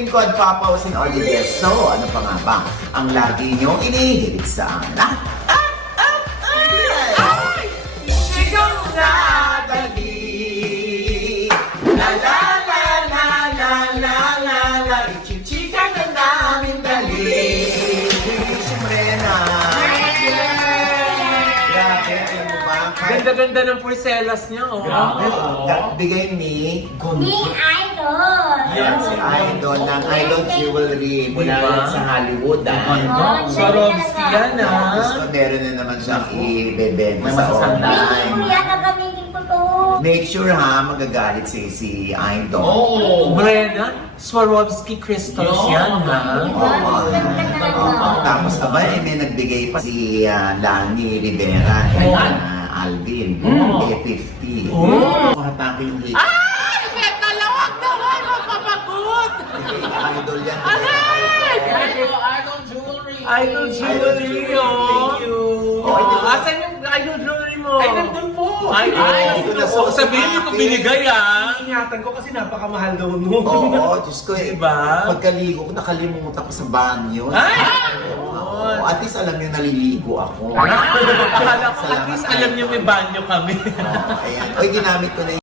Lingkod, Papa Osin Olivier. So, ano pa nga ba ang lagi niyong inihilig sa amin? Sigaw na dali. La la la la la la la la. Ichichika na namin dali. Siyempre na. Grabe, alam mo ba? Ganda-ganda ng porcelas niya, oh. Grabe, bigay ni Ni Idol! Yan, si Idol ng Idol Jewelry mula Diba? yan sa Hollywood. Swarovski yan, ah. Gusto meron na naman siyang ibebenta May sa masasandaan. online. Hindi ko yan gagamitin ko to. Make sure ha, magagalit si Idol. Oh, Brenna, Swarovski crystals yan, ha? Tapos aba, may nagbigay pa si Lani Rivera kay Alvin. A50. Mahata ko yung hit. Talawag naman, magpapagot! Idol yan. Idol jewelry, oh. Thank you. Asan yung idol jewelry mo? Ay, nandun po! Sabihin ko binigay, ah. Ingatan ko kasi napakamahal daw nun. Oo, Diyos ko eh. Diba? Pagkaligo ko, nakalimutan ko sa banyo. Ay! Oo, at least alam niyo naliligo ako. Akala ko, at least alam niyo may banyo kami. Ayan. Oy, ginamit ko na